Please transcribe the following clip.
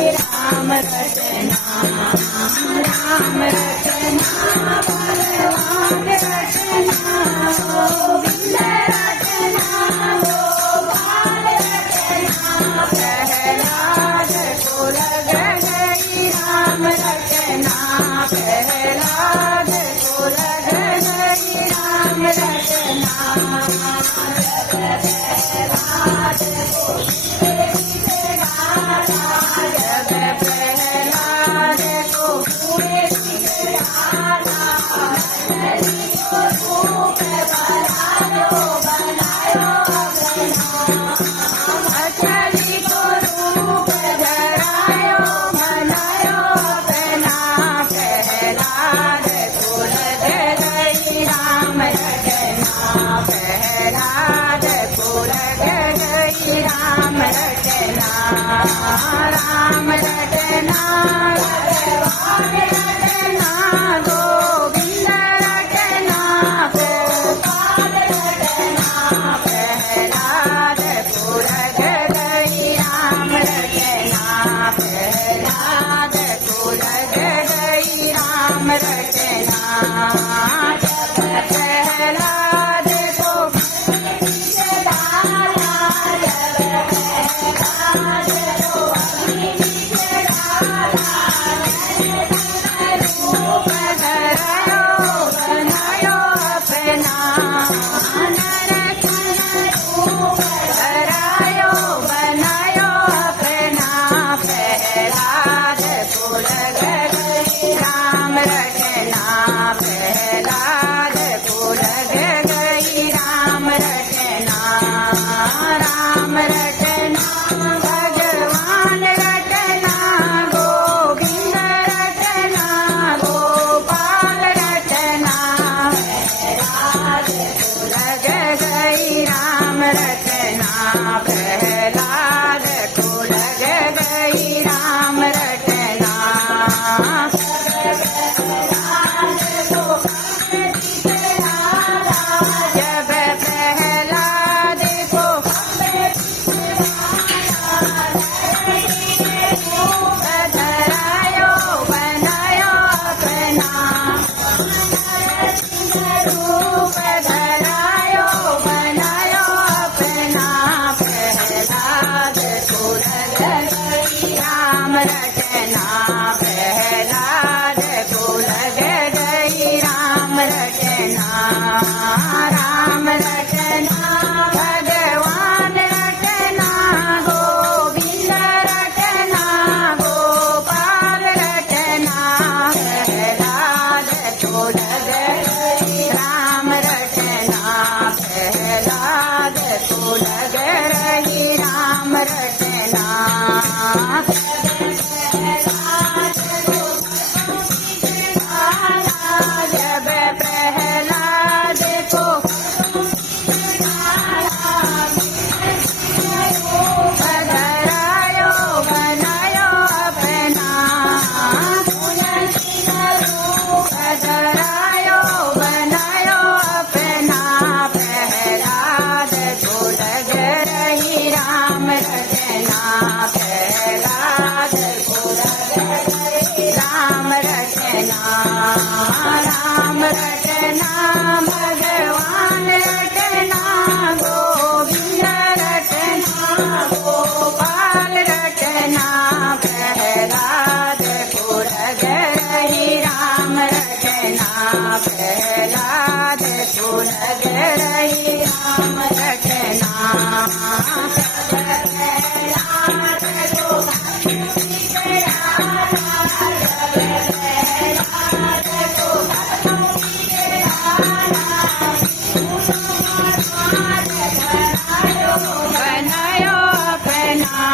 राम रचना राम रचना भगवान रचना गोविंद रचना गोपाल रचना प्रहलाद को लग गई राम रचना प्रहलाद को लग गई राम रचना प्रहलाद को प्रहलाद को पूरे रूप अचली को रूप धरायो बनायो अपना प्रहलाद को लग गई राम रचना प्रहलाद को लग गई राम रचना राम रचना भगवान रचना गोविंद रचना गोपाल रचना प्रहलाद को लग गई राम रचना प्रहलाद को लग गई राम रचना प्रहलाद को राम रचना भगवान रचना गोविंद रचना गोपाल रचना प्रहलाद को लग गई राम रचना प्रहलाद को लग गई राम रचना जब प्रहलाद को धरायो बनायो अपना रूप धरायो बनायो अपना प्रहलाद को लग गई राम रचना प्रहलाद को लग गई राम रचना राम रचना भगवान रचना गोविंद रचना गोपाल रचना प्रहलाद को लग गई राम रचना प्रहलाद को लग रही राम रचना जब प्रहलाद को धरायो बनायो अपना धरायो बनायो अपना प्रहलाद को लग रही राम रचना प्रहलाद को लग रही राम रचना राम रचना भगवान रचना गोविंद रचना गोपाल रचना प्रहलाद को लग रही राम रचना प्रहलाद को लग रही राम रचना बनायो अपना